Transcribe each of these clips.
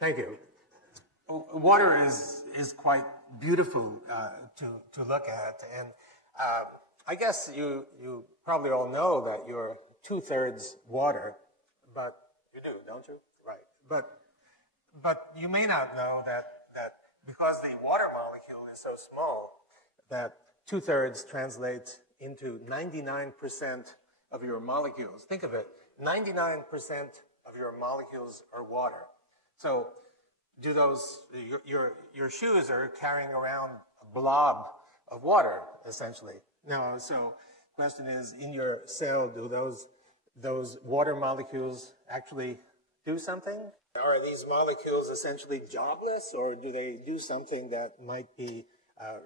Thank you. Water is quite beautiful to look at, and I guess you probably all know that you're 2/3 water, but you do, don't you? Right. But you may not know that because the water molecule is so small, that 2/3 translates into 99% of your molecules. Think of it, 99% of your molecules are water. So do those, your shoes are carrying around a blob of water, essentially. Now, so the question is, in your cell, do those water molecules actually do something? Are these molecules essentially jobless, or do they do something that might be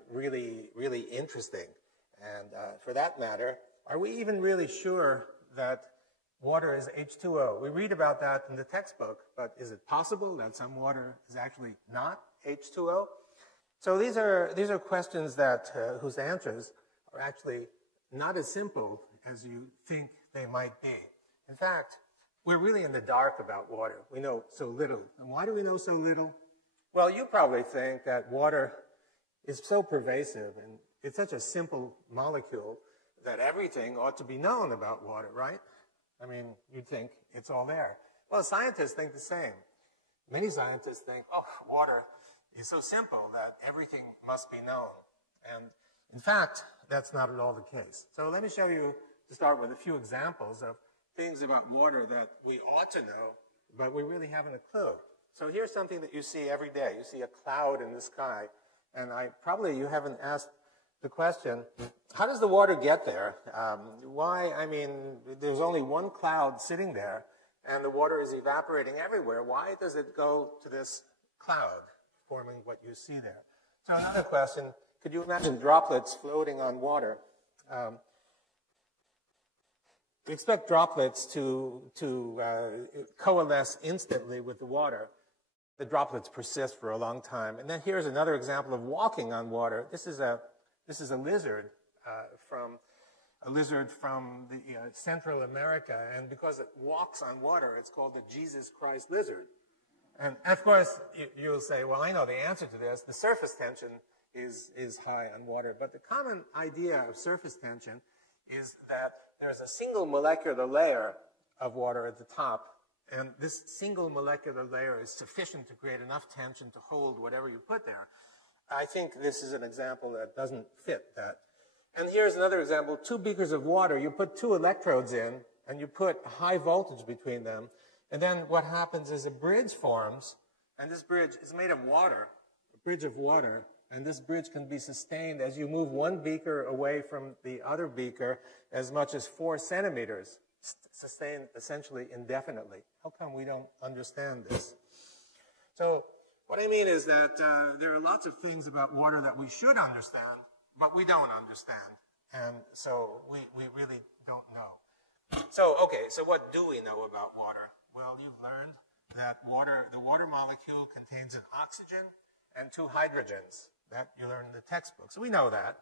really, really interesting? And for that matter, are we even really sure that water is H2O? We read about that in the textbook, but is it possible that some water is actually not H2O? So these are questions that whose answers are actually not as simple as you think they might be. In fact, we're really in the dark about water. We know so little. And why do we know so little? Well, you probably think that water is so pervasive and it's such a simple molecule that everything ought to be known about water, right? I mean, you'd think it's all there. Well, scientists think the same. Many scientists think, oh, water is so simple that everything must be known. And in fact, that's not at all the case. So let me show you, to start with, a few examples of things about water that we ought to know, but we really haven't a clue. So here's something that you see every day. You see a cloud in the sky, and probably you haven't asked the question, how does the water get there? Why? I mean, there's only one cloud sitting there, and the water is evaporating everywhere. Why does it go to this cloud, forming what you see there? So another question, could you imagine droplets floating on water? We expect droplets to coalesce instantly with the water. The droplets persist for a long time. And then here's another example of walking on water. This is a lizard from the Central America, and because it walks on water, it's called the Jesus Christ lizard. And of course, you'll say, well, I know the answer to this. The surface tension is high on water, but the common idea of surface tension is that there's a single molecular layer of water at the top, and this single molecular layer is sufficient to create enough tension to hold whatever you put there. I think this is an example that doesn't fit that. And here's another example, 2 beakers of water. You put 2 electrodes in, and you put high voltage between them, and then what happens is a bridge forms, and this bridge is made of water, a bridge of water, and this bridge can be sustained as you move one beaker away from the other beaker as much as 4 centimeters, sustained essentially indefinitely. How come we don't understand this? So what I mean is that there are lots of things about water that we should understand, but we don't understand. And so we really don't know. So, okay, so what do we know about water? Well, you've learned that the water molecule contains an oxygen and 2 hydrogens. That you learn in the textbook. So we know that.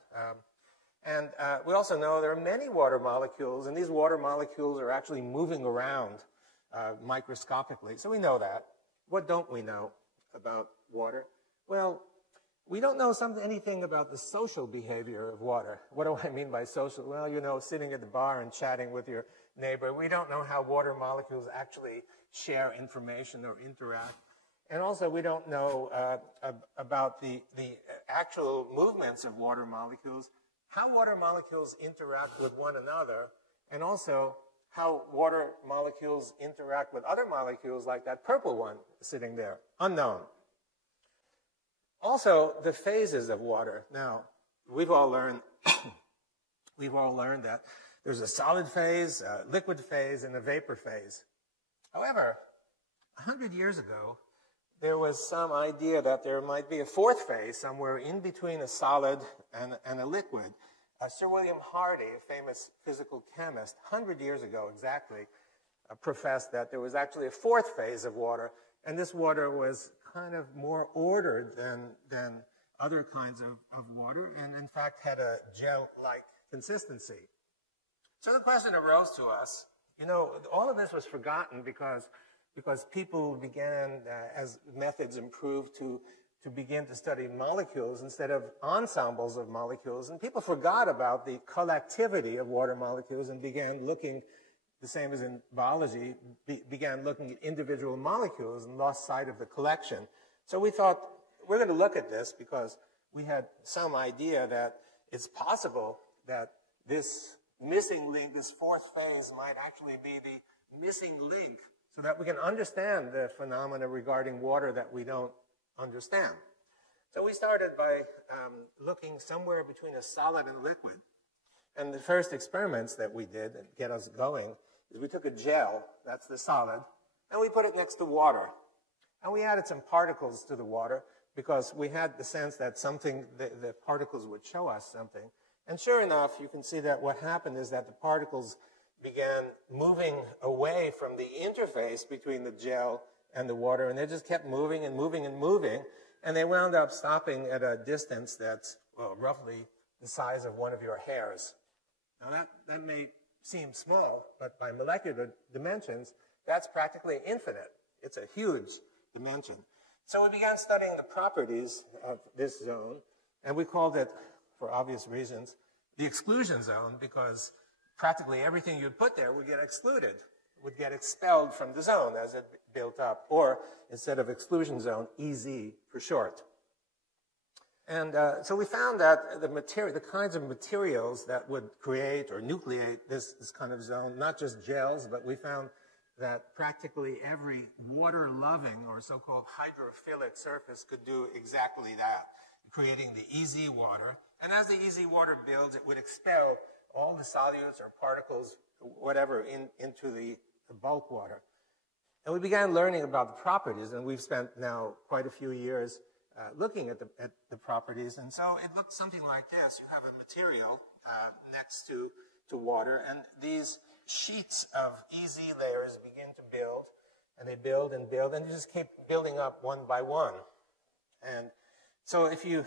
And we also know there are many water molecules, and these water molecules are actually moving around microscopically. So we know that. What don't we know about water? Well, we don't know anything about the social behavior of water. What do I mean by social? Well, you know, sitting at the bar and chatting with your neighbor. We don't know how water molecules actually share information or interact. And also, we don't know about the actual movements of water molecules, how water molecules interact with one another, and also how water molecules interact with other molecules like that purple one sitting there. Unknown. Also, the phases of water. Now, we've all learned that there's a solid phase, a liquid phase, and a vapor phase. However, 100 years ago, there was some idea that there might be a 4th phase somewhere in between a solid and a liquid. Sir William Hardy, a famous physical chemist, 100 years ago exactly, professed that there was actually a 4th phase of water, and this water was kind of more ordered than other kinds of water, and in fact had a gel-like consistency. So the question arose to us, you know, all of this was forgotten because because people began, as methods improved, to begin to study molecules instead of ensembles of molecules. And people forgot about the collectivity of water molecules and began looking, the same as in biology, began looking at individual molecules and lost sight of the collection. So we thought, we're going to look at this because we had some idea that it's possible that this missing link, this fourth phase, might actually be the missing link so that we can understand the phenomena regarding water that we don't understand. So we started by looking somewhere between a solid and liquid. And the first experiments that we did that get us going is we took a gel, that's the solid, and we put it next to water. And we added some particles to the water because we had the sense that something, the particles would show us something. And sure enough, you can see that what happened is that the particles began moving away from the interface between the gel and the water, and they just kept moving and moving and moving, and they wound up stopping at a distance that's, well, roughly the size of one of your hairs. Now that may seem small, but by molecular dimensions, that's practically infinite. It's a huge dimension. So we began studying the properties of this zone, and we called it, for obvious reasons, the exclusion zone, because practically everything you'd put there would get excluded, would get expelled from the zone as it built up, or instead of exclusion zone, EZ for short. And so we found that the kinds of materials that would create or nucleate this kind of zone, not just gels, but we found that practically every water-loving or so-called hydrophilic surface could do exactly that, creating the EZ water. And as the EZ water builds, it would expel all the solutes or particles, whatever, into the bulk water. And we began learning about the properties, and we've spent now quite a few years looking at the properties. And so it looked something like this. You have a material next to water, and these sheets of EZ layers begin to build, and they build and build, and you just keep building up one by one. And so if you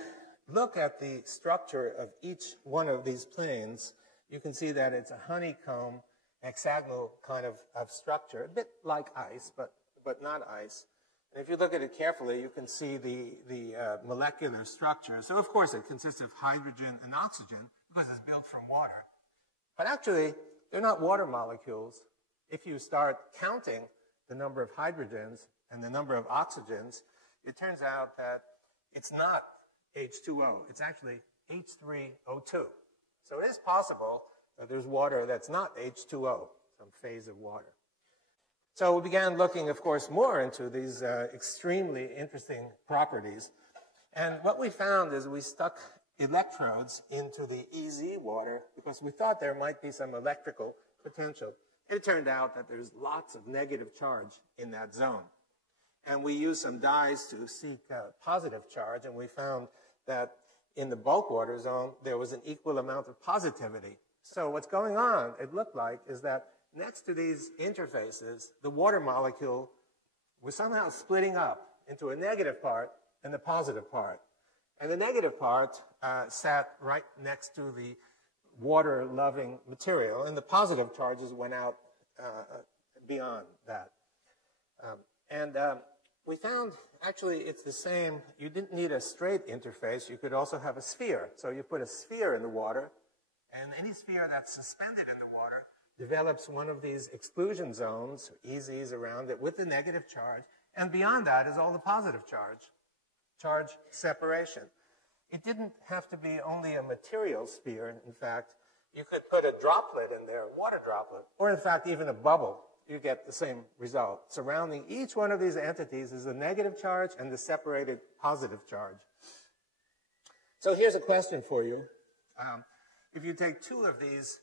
look at the structure of each one of these planes, you can see that it's a honeycomb, hexagonal kind of structure, a bit like ice, but not ice. And if you look at it carefully, you can see the molecular structure. So, of course, it consists of hydrogen and oxygen because it's built from water. But actually, they're not water molecules. If you start counting the number of hydrogens and the number of oxygens, it turns out that it's not H2O. It's actually H3O2. So it is possible that there's water that's not H2O, some phase of water. So we began looking, of course, more into these extremely interesting properties. And what we found is we stuck electrodes into the EZ water because we thought there might be some electrical potential. And it turned out that there's lots of negative charge in that zone. And we used some dyes to seek positive charge, and we found that in the bulk water zone, there was an equal amount of positivity. So what's going on, it looked like, is that next to these interfaces, the water molecule was somehow splitting up into a negative part and a positive part. And the negative part sat right next to the water-loving material, and the positive charges went out beyond that. We found, actually, it's the same. You didn't need a straight interface. You could also have a sphere. So you put a sphere in the water, and any sphere that's suspended in the water develops one of these exclusion zones, EZs around it, with the negative charge. And beyond that is all the positive charge separation. It didn't have to be only a material sphere. In fact, you could put a droplet in there, a water droplet, or in fact, even a bubble. You get the same result. Surrounding each one of these entities is the negative charge and the separated positive charge. So here's a question for you. If you take two of these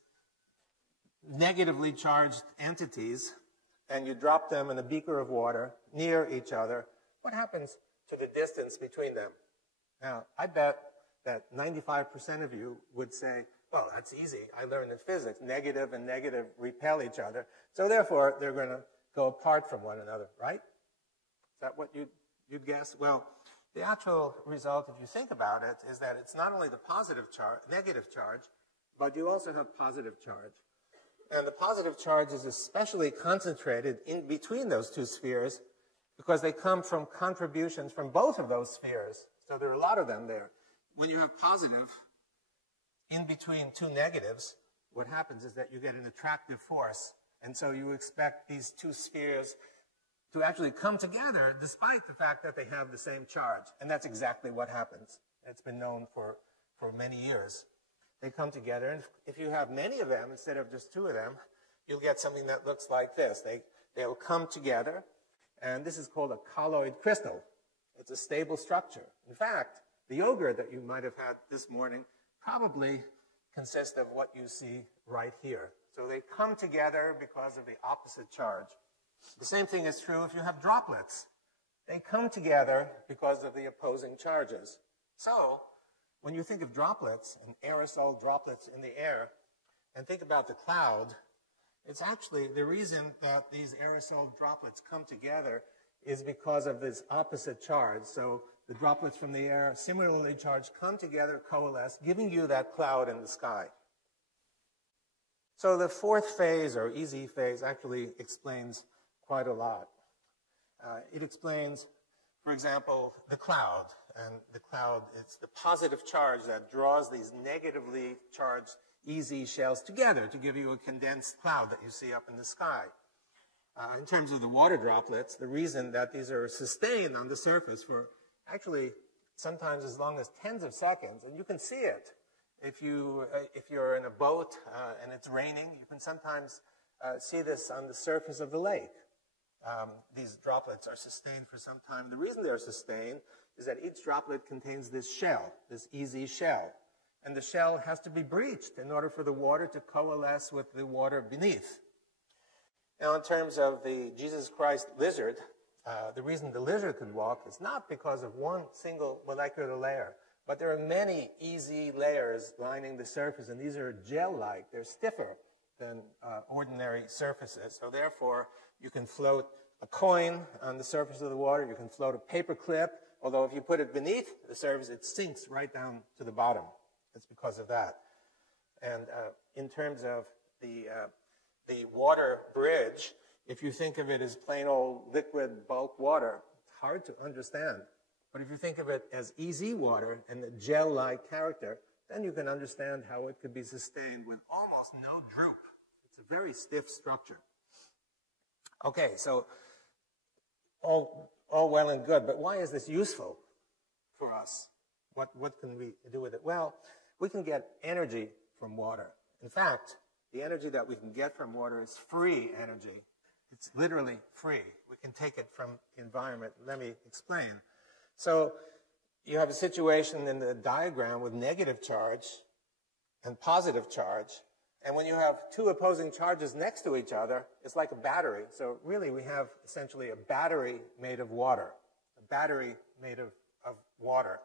negatively charged entities and you drop them in a beaker of water near each other, what happens to the distance between them? Now, I bet that 95% of you would say, well, that's easy. I learned in physics. Negative and negative repel each other. So therefore, they're going to go apart from one another, right? Is that what you'd guess? Well, the actual result, if you think about it, is that it's not only the positive charge, negative charge, but you also have positive charge. And the positive charge is especially concentrated in between those two spheres because they come from contributions from both of those spheres. So there are a lot of them there. When you have positive in between two negatives, what happens is that you get an attractive force. And so you expect these two spheres to actually come together despite the fact that they have the same charge. And that's exactly what happens. It's been known for many years. They come together, and if you have many of them instead of just two of them, you'll get something that looks like this. They'll come together, and this is called a colloid crystal. It's a stable structure. In fact, the yogurt that you might have had this morning probably consists of what you see right here. So they come together because of the opposite charge. The same thing is true if you have droplets. They come together because of the opposing charges. So, when you think of droplets and aerosol droplets in the air, and think about the cloud, it's actually the reason that these aerosol droplets come together is because of this opposite charge. So the droplets from the air, similarly charged, come together, coalesce, giving you that cloud in the sky. So the fourth phase, or easy phase, actually explains quite a lot. It explains, for example, the cloud. And the cloud, it's the positive charge that draws these negatively charged easy shells together to give you a condensed cloud that you see up in the sky. In terms of the water droplets, the reason that these are sustained on the surface for actually sometimes as long as tens of seconds, and you can see it. If you're in a boat and it's raining, you can sometimes see this on the surface of the lake. These droplets are sustained for some time. The reason they're sustained is that each droplet contains this shell, this easy shell. And the shell has to be breached in order for the water to coalesce with the water beneath. Now, in terms of the Jesus Christ lizard, the reason the lizard could walk is not because of one single molecular layer, but there are many easy layers lining the surface, and these are gel-like. They're stiffer than ordinary surfaces. So therefore, you can float a coin on the surface of the water. You can float a paper clip. Although if you put it beneath the surface, it sinks right down to the bottom. It's because of that. And in terms of the water bridge, if you think of it as plain old liquid bulk water, it's hard to understand. But if you think of it as easy water and the gel-like character, then you can understand how it could be sustained with almost no droop. It's a very stiff structure. Okay, so all well and good, but why is this useful for us? What can we do with it? Well, we can get energy from water. In fact, the energy that we can get from water is free energy. It's literally free. We can take it from the environment. Let me explain. So you have a situation in the diagram with negative charge and positive charge. And when you have two opposing charges next to each other, it's like a battery. So really we have essentially a battery made of water. A battery made of water.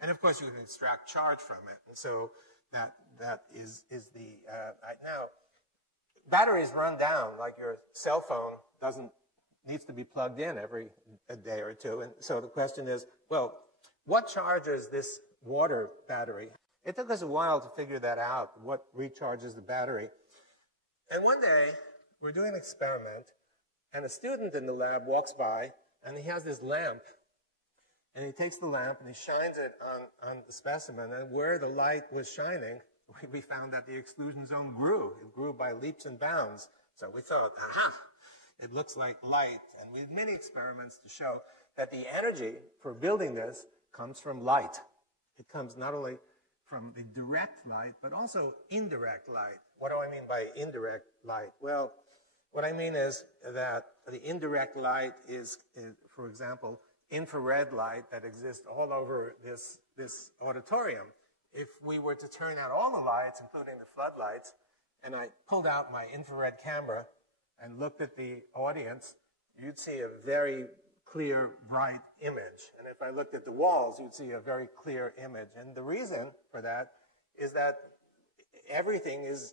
And of course you can extract charge from it. And so that is the, now, batteries run down like your cell phone needs to be plugged in every day or two. And so the question is, well, what charges this water battery? It took us a while to figure that out, what recharges the battery. And one day, we're doing an experiment, and a student in the lab walks by, and he has this lamp. And he takes the lamp, and he shines it on the specimen. And where the light was shining, we found that the exclusion zone grew. It grew by leaps and bounds. So we thought, aha, it looks like light. And we did many experiments to show that the energy for building this comes from light. It comes not only from the direct light, but also indirect light. What do I mean by indirect light? Well, what I mean is that the indirect light is for example, infrared light that exists all over this auditorium. If we were to turn out all the lights, including the floodlights, and I pulled out my infrared camera and looked at the audience, you'd see a very clear, bright image. And if I looked at the walls, you'd see a very clear image. And the reason for that is that everything is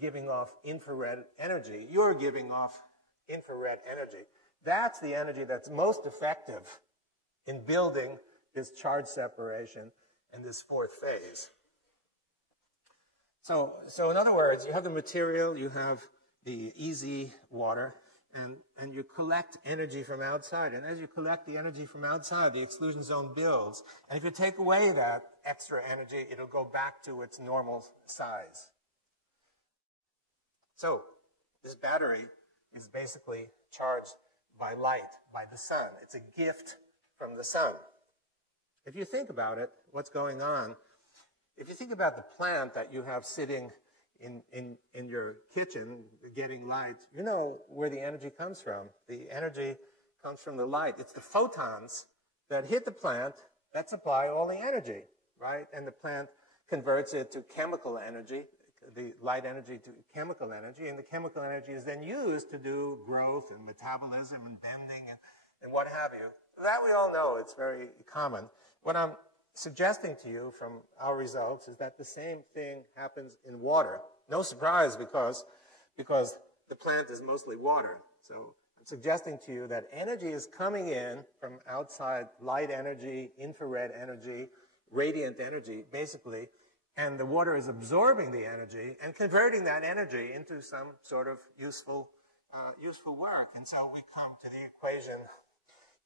giving off infrared energy. You're giving off infrared energy. That's the energy that's most effective in building this charge separation and this fourth phase. So in other words, you have the material, you have the easy water, and you collect energy from outside. And as you collect the energy from outside, the exclusion zone builds. And if you take away that extra energy, it'll go back to its normal size. So this battery is basically charged by light, by the sun. It's a gift from the sun. If you think about it, what's going on, if you think about the plant that you have sitting in your kitchen getting light, you know where the energy comes from. The energy comes from the light. It's the photons that hit the plant that supply all the energy, right? And the plant converts it to chemical energy, the light energy to chemical energy, and the chemical energy is then used to do growth and metabolism and bending and what have you. That we all know, it's very common. What I'm suggesting to you from our results is that the same thing happens in water. No surprise because the plant is mostly water. So I'm suggesting to you that energy is coming in from outside, light energy, infrared energy, radiant energy, basically, and the water is absorbing the energy and converting that energy into some sort of useful work. And so we come to the equation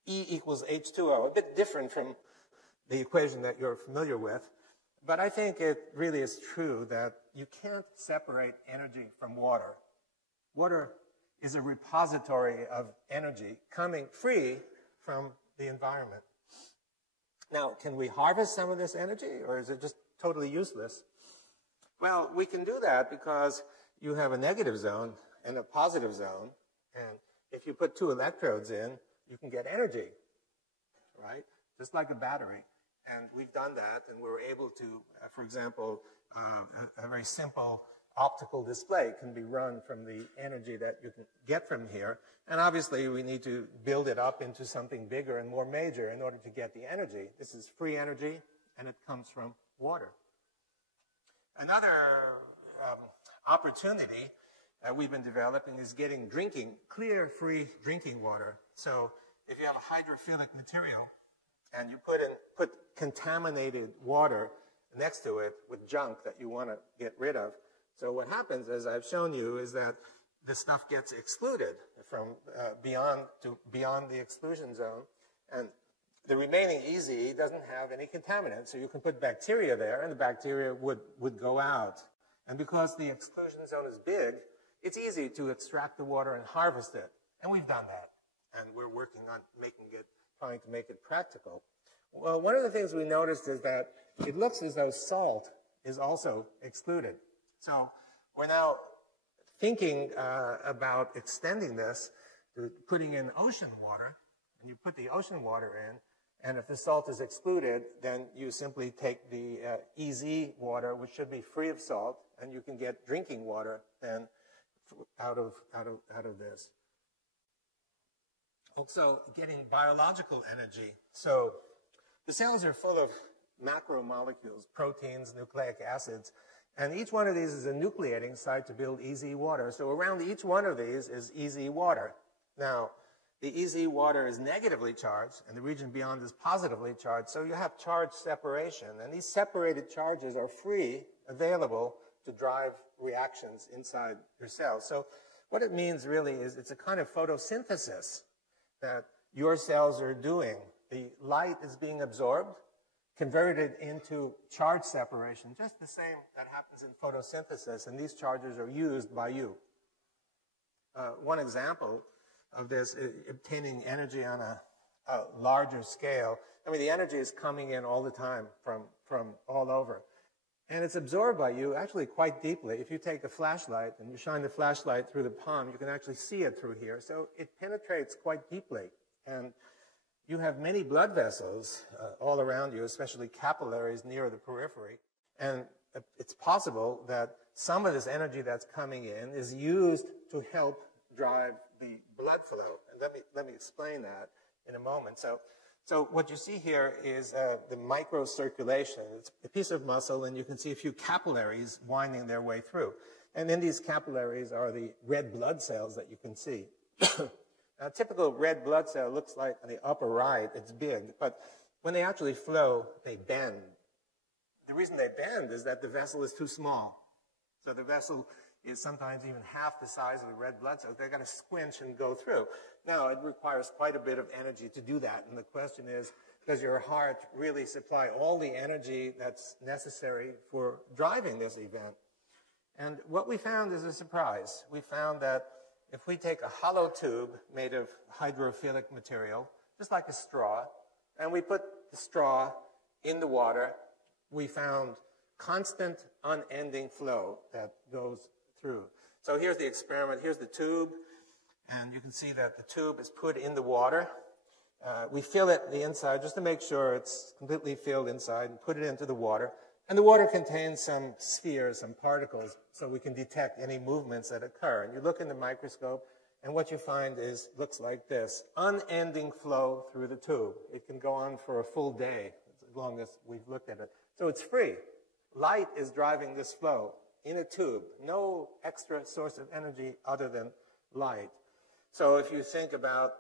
E equals H2O, a bit different from the equation that you're familiar with. But I think it really is true that you can't separate energy from water. Water is a repository of energy coming free from the environment. Now, can we harvest some of this energy, or is it just totally useless? Well, we can do that because you have a negative zone and a positive zone. And if you put two electrodes in, you can get energy, right? Just like a battery. And we've done that, and we were able to, for example, a very simple optical display can be run from the energy that you can get from here. And obviously, we need to build it up into something bigger and more major in order to get the energy. This is free energy, and it comes from water. Another opportunity that we've been developing is getting clear, free drinking water. So if you have a hydrophilic material, and you put contaminated water next to it with junk that you want to get rid of. So what happens, as I've shown you, is that the stuff gets excluded from beyond the exclusion zone, and the remaining EZ doesn't have any contaminants. So you can put bacteria there, and the bacteria would go out. And because the exclusion zone is big, it's easy to extract the water and harvest it. And we've done that, and we're working on trying to make it practical. Well, one of the things we noticed is that it looks as though salt is also excluded. So we're now thinking about extending this to putting in ocean water, and you put the ocean water in, and if the salt is excluded, then you simply take the EZ water, which should be free of salt, and you can get drinking water then out of this. Also, getting biological energy. So the cells are full of macromolecules, proteins, nucleic acids, and each one of these is a nucleating site to build EZ water. So around each one of these is EZ water. Now, the EZ water is negatively charged, and the region beyond is positively charged. So you have charge separation, and these separated charges are free, available to drive reactions inside your cells. So what it means really is it's a kind of photosynthesis that your cells are doing. The light is being absorbed, converted into charge separation, just the same that happens in photosynthesis, and these charges are used by you. One example of this is obtaining energy on a larger scale. I mean, the energy is coming in all the time from all over. And it's absorbed by you actually quite deeply. If you take a flashlight and you shine the flashlight through the palm, you can actually see it through here. So it penetrates quite deeply. And you have many blood vessels all around you, especially capillaries near the periphery. And it's possible that some of this energy that's coming in is used to help drive the blood flow. And let me explain that in a moment. So what you see here is the microcirculation. It's a piece of muscle, and you can see a few capillaries winding their way through. And in these capillaries are the red blood cells that you can see. Now, a typical red blood cell looks like on the upper right, it's big, but when they actually flow, they bend. The reason they bend is that the vessel is too small. So the vessel is sometimes even half the size of the red blood cells. They've got to squinch and go through. Now, it requires quite a bit of energy to do that. And the question is, does your heart really supply all the energy that's necessary for driving this event? And what we found is a surprise. We found that if we take a hollow tube made of hydrophilic material, just like a straw, and we put the straw in the water, we found constant, unending flow that goes through. So here's the experiment. Here's the tube, and you can see that the tube is put in the water. We fill it the inside just to make sure it's completely filled inside and put it into the water. And the water contains some spheres, some particles, so we can detect any movements that occur. And you look in the microscope, and what you find looks like this. Unending flow through the tube. It can go on for a full day, as long as we've looked at it. So it's free. Light is driving this flow in a tube. No extra source of energy other than light. So if you think about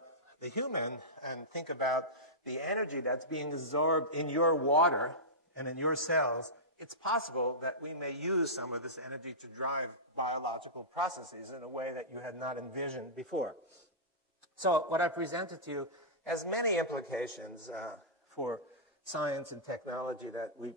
the human and think about the energy that's being absorbed in your water and in your cells, it's possible that we may use some of this energy to drive biological processes in a way that you had not envisioned before. So what I presented to you has many implications for science and technology that we've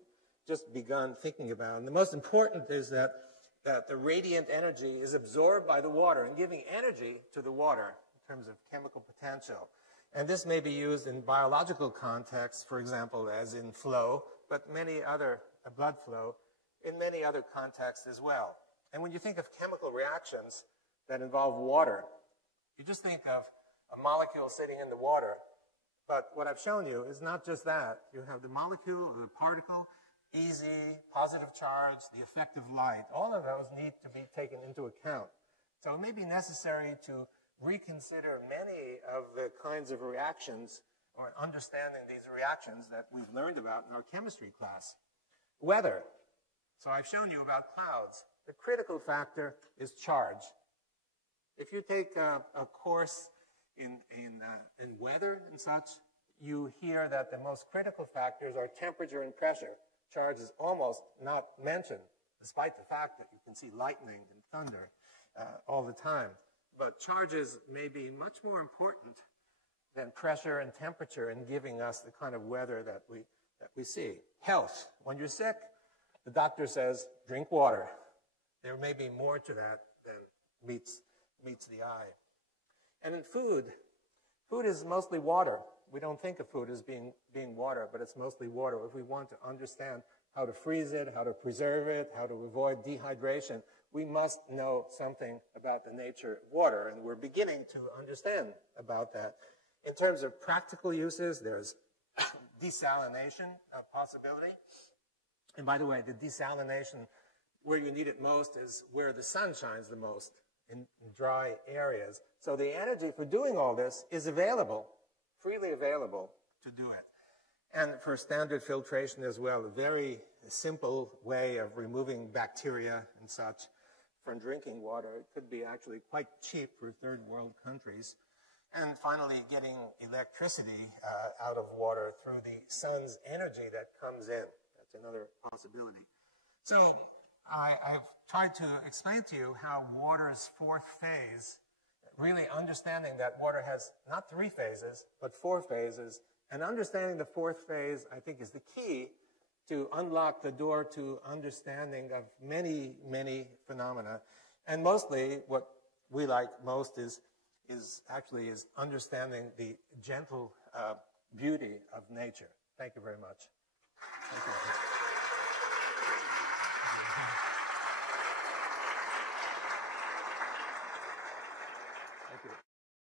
just begun thinking about. And the most important is that the radiant energy is absorbed by the water and giving energy to the water in terms of chemical potential. And this may be used in biological contexts, for example, as in flow, but many other blood flow in many other contexts as well. And when you think of chemical reactions that involve water, you just think of a molecule sitting in the water. But what I've shown you is not just that. You have the molecule or the particle, easy, positive charge, the effect of light. All of those need to be taken into account. So it may be necessary to reconsider many of the kinds of reactions or understanding these reactions that we've learned about in our chemistry class. Weather. So I've shown you about clouds. The critical factor is charge. If you take a course in weather and such, you hear that the most critical factors are temperature and pressure. Charge is almost not mentioned, despite the fact that you can see lightning and thunder all the time. But charges may be much more important than pressure and temperature in giving us the kind of weather that we see. Health. When you're sick, the doctor says, drink water. There may be more to that than meets the eye. And in food is mostly water. We don't think of food as being water, but it's mostly water. If we want to understand how to freeze it, how to preserve it, how to avoid dehydration, we must know something about the nature of water, and we're beginning to understand about that. In terms of practical uses, there's desalination possibility. And by the way, the desalination, where you need it most is where the sun shines the most, in dry areas. So the energy for doing all this is available, freely available to do it. And for standard filtration as well, a very simple way of removing bacteria and such from drinking water. It could be actually quite cheap for third world countries. And finally, getting electricity out of water through the sun's energy that comes in. That's another possibility. So I've tried to explain to you how water's fourth phase, really understanding that water has not 3 phases, but 4 phases. And understanding the fourth phase, I think, is the key to unlock the door to understanding of many, many phenomena. And mostly, what we like most is understanding the gentle beauty of nature. Thank you very much. Thank you.